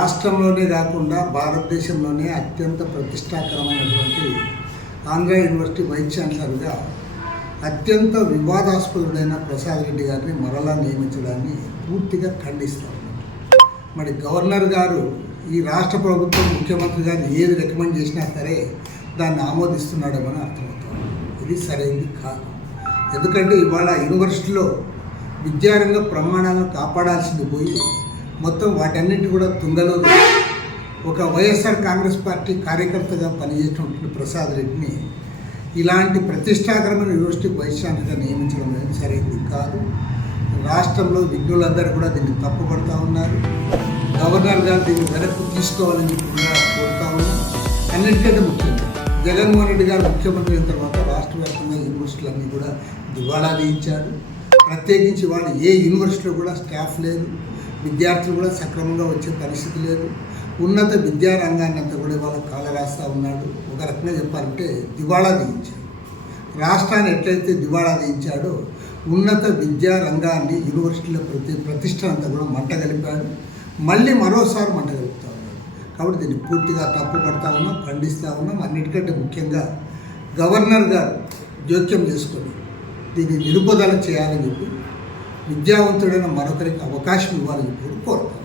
రాష్ట్రంలోనే కాకుండా భారతదేశంలోనే అత్యంత ప్రతిష్టాకరమైనటువంటి ఆంధ్ర యూనివర్సిటీ వైస్ ఛాన్సలర్గా అత్యంత వివాదాస్పదుడైన ప్రసాద్ రెడ్డి గారిని మరలా నియమించడాన్ని పూర్తిగా ఖండిస్తాం మరి గవర్నర్ గారు ఈ రాష్ట్ర ప్రభుత్వం ముఖ్యమంత్రి గారు ఏది రికమెండ్ చేసినా సరే దాన్ని ఆమోదిస్తున్నాడేమని అర్థమవుతుంది. ఇది సరైనది కాదు. ఎందుకంటే ఇవాళ యూనివర్సిటీలో విద్యారంగ ప్రమాణాలను కాపాడాల్సింది పోయి మొత్తం వాటన్నిటి కూడా తుంగలో ఒక వైఎస్ఆర్ కాంగ్రెస్ పార్టీ కార్యకర్తగా పనిచేసినటువంటి ప్రసాద్ రెడ్డిని ఇలాంటి ప్రతిష్టాకరమైన యూనివర్సిటీ వైస్ నియమించడం అనేది సరైనది కాదు. రాష్ట్రంలో విజ్ఞులందరూ కూడా దీన్ని తప్పుపడతా ఉన్నారు. గవర్నర్ గారు దీన్ని వెనక్కు తీసుకోవాలని చెప్పి కూడా కోరుతా ఉన్నాం అన్నింటికంటే ముఖ్యంగా జగన్మోహన్ రెడ్డి గారు ముఖ్యమంత్రి అయిన తర్వాత రాష్ట్ర వ్యాప్తంగా యూనివర్సిటీలన్నీ కూడా దివాళా తీయించారు ప్రత్యేకించి వాళ్ళు ఏ యూనివర్సిటీలో కూడా స్టాఫ్ లేదు విద్యార్థులు కూడా సక్రమంగా వచ్చే పరిస్థితి లేదు. ఉన్నత విద్యా రంగాన్ని అంతా కూడా ఇవాళ కాలరాస్తా ఉన్నాడు. ఒక రకంగా చెప్పాలంటే దివాళా దించాడు రాష్ట్రాన్ని ఎట్లయితే దివాళా తీయించాడో ఉన్నత విద్యా రంగాన్ని యూనివర్సిటీల ప్రతి ప్రతిష్ట అంతా కూడా మంట కలిపాడు. మళ్ళీ మరోసారి మంట కలుపుతా ఉన్నాడు. కాబట్టి దీన్ని పూర్తిగా తప్పు పడతా ఉన్నాం ఖండిస్తూ ఉన్నాం. అన్నిటికంటే ముఖ్యంగా గవర్నర్ గారు జోక్యం చేసుకొని దీన్ని నిలుపుదల చేయాలని చెప్పి విద్యావంతుడైన మరొకరికి అవకాశం ఇవ్వాలని చెప్పి కూడా కోరుతాం